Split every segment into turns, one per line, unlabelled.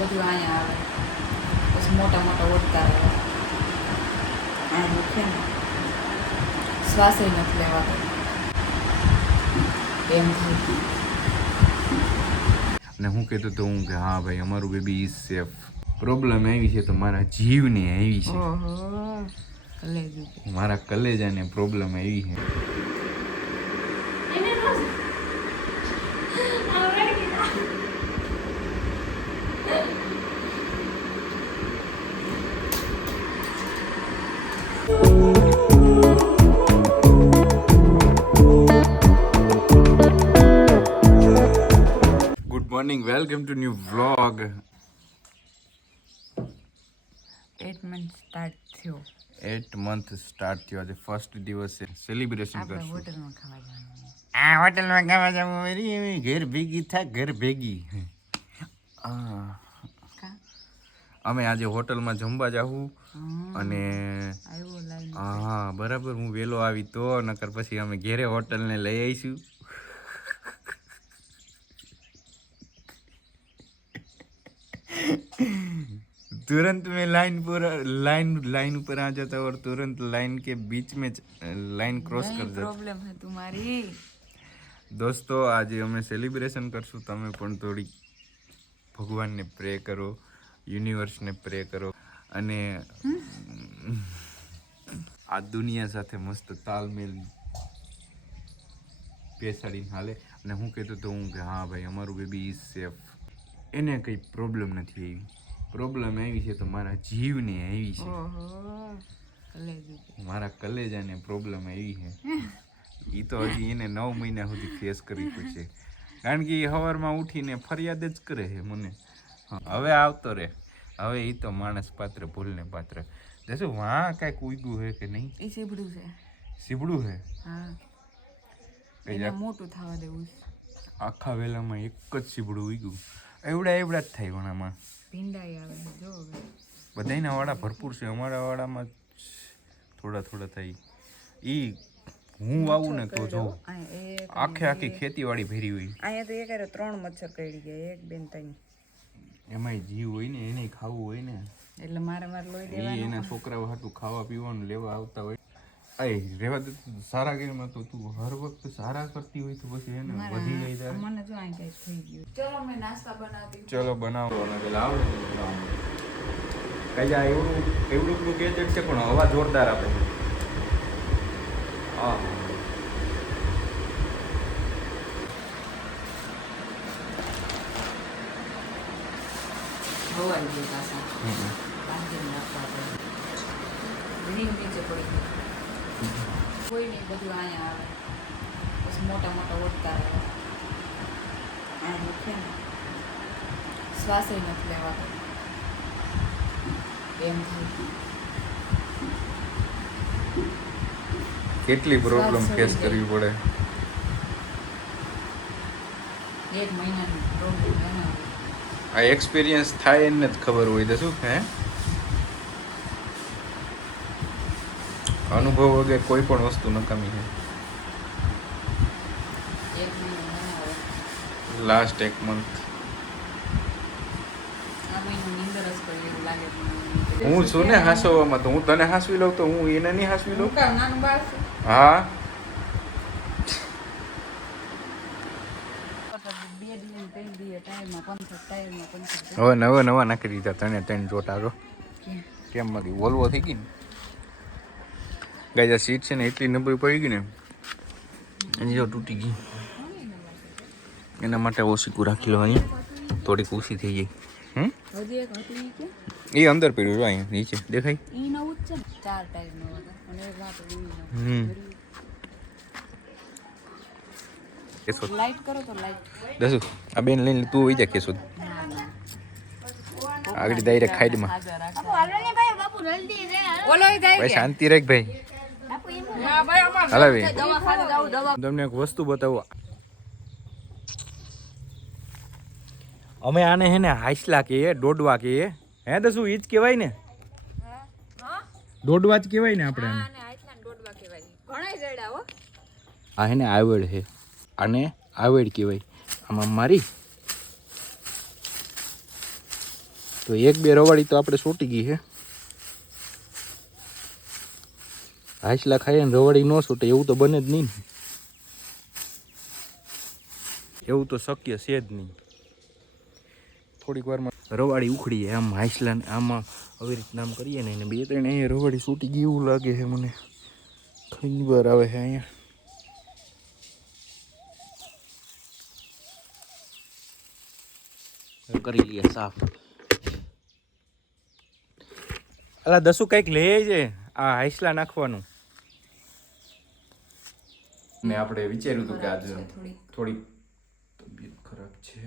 બધું અહીંયા આવે. પછી મોટા મોટા ઓડતા આવે. અહીંયા દુખે ને. શ્વાસ નથી લેવાતો. એમ
ને હું કહેતો તો હું કે હા ભાઈ અમારું બેબી ઇઝ સેફ પ્રોબ્લેમ આવી છે તો મારા જીવને આવી છે. મારા કલેજાને પ્રોબ્લેમ આવી છે. Morning welcome to new vlog
eight month start થયો
એટ મંથ સ્ટાર્ટ થયો આજે ફર્સ્ટ દિવસે સેલિબ્રેશન કરશું.
હોટલમાં ખાવા જવાનું.
આ હોટલમાં ખાવા જવું મેરી એવી. ઘર ભેગી થા ઘર ભેગી. અમે આજે હોટલમાં જમવા જાવું અને હા બરાબર. હું વહેલો આવી તો નકર પછી અમે ઘેરે હોટલને લઈ આવીશું तुरंत में लाइन पर लाइन लाइन ऊपर आ जाता और तुरंत लाइन के बीच में लाइन क्रॉस कर जाता
પ્રોબ્લેમ હે તુમારી
દોસ્તો આજે અમે સેલિબ્રેશન કરશું તમે પણ થોડી ભગવાનને પ્રે કરો યુનિવર્સને પ્રે કરો અને આ દુનિયા સાથે મસ્ત તાલમેલ બેસાડીને હાલે અને હું કહેતો તો હું કે હા ભાઈ અમારું બેબી ઇઝ સેફ એને કંઈ પ્રોબ્લેમ નથી આવી પ્રોબ્લેમ આવી છે તો મારા જીવને આવી છે. મારા કલેજાને પ્રોબ્લેમ આવી છે. એ તો હજી એને નવ મહિના સુધી ફેસ કરવી પડશે. કારણ કે એ સવારમાં ઉઠીને ફરિયાદ જ કરે છે મને. હવે આવતો રે હવે એ તો માણસ પાત્ર ભૂલને પાત્ર. જશું વાં કાંઈક ઉગ્યું હે કે નહીં?
એ સીબડું છે.
સીબડું હે?
હા. મોટું થવા દેવું છે.
આખા વેલામાં એક જ સીબડું ઉગ્યું. એવડા એવડા જ થાય વણામાં
ભીંડાઈ આવે છે જો હવે.
બધાયના વાડા ભરપૂર છે. અમારા વાડામાં જ થોડા થોડા થઈ એ હું વાવું ને તો
જો
આખે આખી ખેતીવાડી ભેરી હોય.
અહીંયા તો એક હારે ત્રણ મચ્છર કરડી ગયા એક બેન ત્રણ
એમાંય જીવ હોય ને એને ખાવું હોય ને.
એટલે મારે મારે લોહી દેવાનું
એના છોકરાઓ હાટું ખાવા પીવાનું લેવા આવતા હોય. અય રેવા દે સારા ગેરમાં તો તું હર વખત સારા કરતી હોય તો પછી એને વધી જાય તારે.
મને જો આઈ ગઈ થઈ ગયું. ચલો મેં નાસ્તા બનાવતી
ચલો બનાવો. અને પેલા આવો કઈ જા એવડું એવડું ગેજેટ છે પણ હવા જોરદાર આપે છે. હા.
આવી ગઈ પાછા.
હમ.
બાંધીને રાખવા પડે. ઘણી નીચે પડી ગઈ. કોઈ નહીં બધું અહીંયા આવે. પછી મોટા મોટા ઓડકાર આવે. શ્વાસ દુખે ને શ્વાસે નથી લેવાતો. એમ
કેટલી પ્રોબ્લેમ ફેસ કરવી પડે?
એક મહિનાની પ્રોબ્લેમ
આ એક્સપિરિયન્સ થાય એને જ ખબર હોય તો શું હે અનુભવ વગર કોઈ પણ વસ્તુ નકામી છે લાસ્ટ એક મંથ
જ
હું છું ને હાસવામાં તો હું તને હાસવી લઉં તો હું એને નહીં હાસવી લઉં?
હું
હવે નવા નવા નાખી દીધા ત્રણે ત્રણ જોટા તો કેમ મારી વોલ્વો થઈ ગઈ ને? ગાય સીટ છે ને એટલી નબળી પડી ગઈ ને એની જો તૂટી ગઈ. એના માટે ઓસીકું રાખી લો અહીંયા થોડીક ઓછી થઈ ગઈ. હમ?
હજી એક હતું ઈ કે?
એ અંદર પડ્યું જો અહીંયા નીચે. દેખાય? દસુ આ બેન લઈને તું હોય જા કેશોદ. આગળ ડાયરેક્ટ ખાઈડમાં.
ઓલો
ભાઈ શાંતિ રાખ ભાઈ. હાલા ભાઈ તમને એક વસ્તુ બતાવું. અમે આને હે ને હાઈસલા કહીએ, દોડવા કહીએ. હે તો શું, ઈ જ કહેવાય ને? દોડવા જ કહેવાય ને આપણે
હો
આ હે ને આવડ છે આને આવડ કહેવાય. આમાં મારી. તો એક બે રવાડી તો આપણે છૂટી ગઈ છે હાંસલા ખાઈએ ને રવાડી ન છૂટે એવું તો બને જ નહીં ને. એવું તો શક્ય છે જ નહીં. થોડીક વારમાં રવાડી ઉખડીએ આમ હાંસલાને આમાં આવી રીતના આમ કરીએ ને એને બે ત્રણ અહીંયા રવાડી સૂટી ગઈ એવું લાગે છે મને. ખંજબર આવે છે અહીંયા. કરી લઈએ સાફ. અલા દસુ કંઈક લે છે આ હાઈસલા નાખવાનું. ને આપણે વિચાર્યું હતું કે આજે
થોડી થોડીક.
તબિયત ખરાબ છે.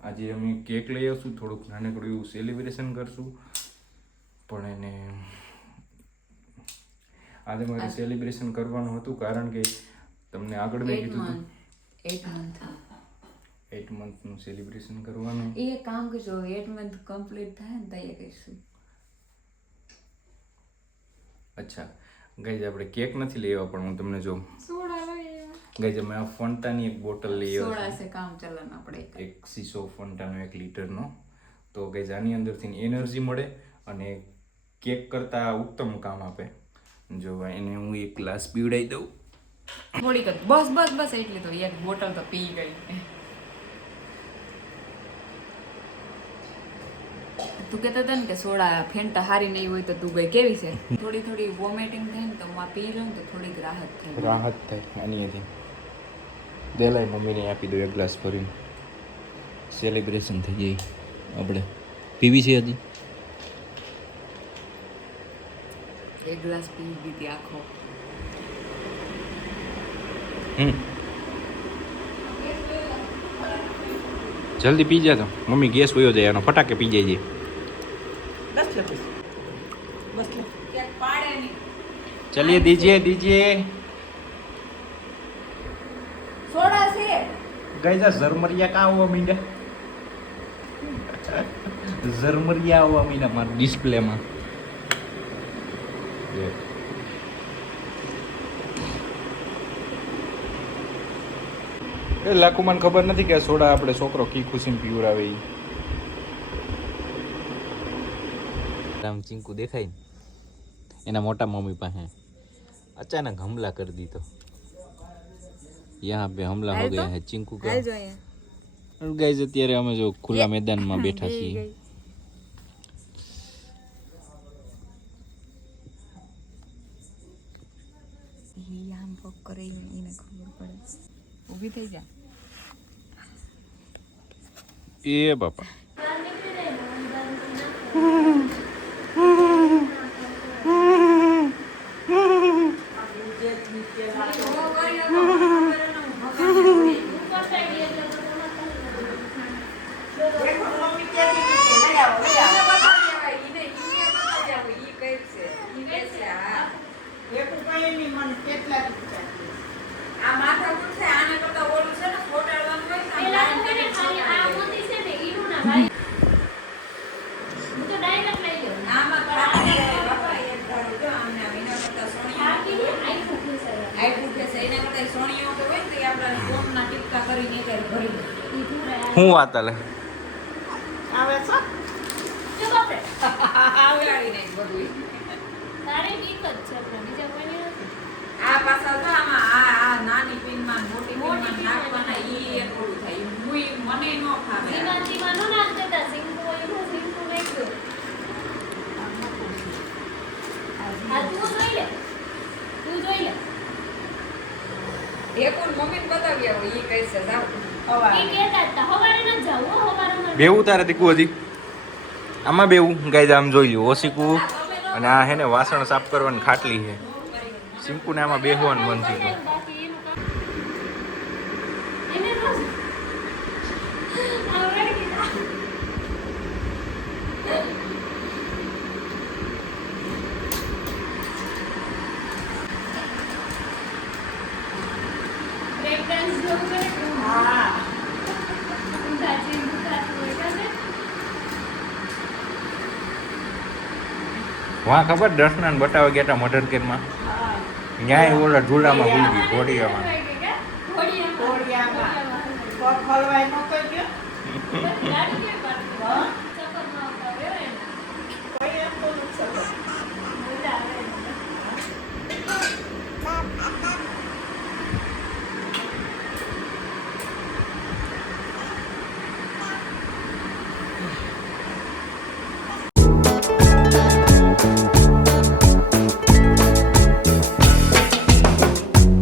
આજે અમે કેક લઈ આવશું થોડુંક નાનકડું એવું સેલિબ્રેશન કરશું. પણ એને આજે મારે સેલિબ્રેશન કરવાનું હતું કારણ કે તમને આગળ મેં કીધું હતું.
મંથ એટ મંથ
એટ મંથનું સેલિબ્રેશન કરવાનું.
એ કામ કરજો એટ મંથ કમ્પ્લીટ થાય ને તૈયાર કરીશું.
અચ્છા. ગઈ આપણે કેક નથી લઈ આવ્યા પણ હું તમને જો. ગઈ મેં આ ફોન્ટાની એક બોટલ લઈ આવ્યો છે
કામ ચલન આપણે.
એક સીસો ફોન્ટાનો એક લીટરનો. તો ગઈ આની અંદરથી એનર્જી મળે અને કેક કરતાં ઉત્તમ કામ આપે. જો એને હું એક ગ્લાસ પીવડાવી દઉં.
થોડીક બસ બસ બસ એટલે તો એક બોટલ તો પી ગઈ. તું કહેતો હતો ને કે સોડા ફેંટા હારી નહીં હોય તો તું ભાઈ કેવી છે? થોડી થોડી વોમિટિંગ થાય ને તો આ પી લઉં તો થોડીક રાહત થાય
રાહત થાય આનીથી દેલાય મમ્મીને આપી દઉં એક ગ્લાસ ભરીને. સેલિબ્રેશન થઈ જાય આપણે પીવી છે હજી?
એક ગ્લાસ પી દીધી આખો.
હમ. જલ્દી પી જાય તો. મમ્મી ગેસ વયો જાય એનો ફટાકે પી જાય चलिए दीजिए दीजिए
सोडा से
ઝરમરિયા जा આવવા का ઝરમરિયા આવવા जरमरिया મારા ડિસ્પ્લે मार डिस्प्ले में એ લાકુમાન ખબર નથી કે સોડા આપણે છોકરો કી ખુશીને પીવરાવે એ રામ ચિંકુ દેખાય એના મોટા મમ્મી પાસે. અચાનક હમલા કરી દીધો यहाँ पे हमला हो गया है चिंकू का और गाइस અત્યારે અમે જો ખુલ્લા મેદાનમાં બેઠા છીએ
ઈ આમ પગ કરે એને ખબર પડે ઊભી થઈ જા
એ બાપા
哈哈哈 ઓલું થાય. ઈ મુઈ મને ન
સિંકુ હોય તો સિંકુ નાખ્યો લે લે
બેવું તારે દીકુ હજી? આમાં બેવું? ગાય આમ જોઈ લ્યો ઓસીકું અને આ હે ને વાસણ સાફ કરવાની ખાટલી છે. સિંકુને આમાં બેહવાનું મન થયું હતું.
બાકી એનું કામ એને રોજ આવડે કીધા બ્રેક ડાન્સ જોવું કરે કે હા ઊંધાચી ઊંધાચી હોય કાશે
વાં ખબર દર્શના ને બતાવવા ગયા હતા મઢર કેરમાં ન્યાય ઓલા ઝૂલામાં ભૂલ ગઈ ઘોડિયામાં.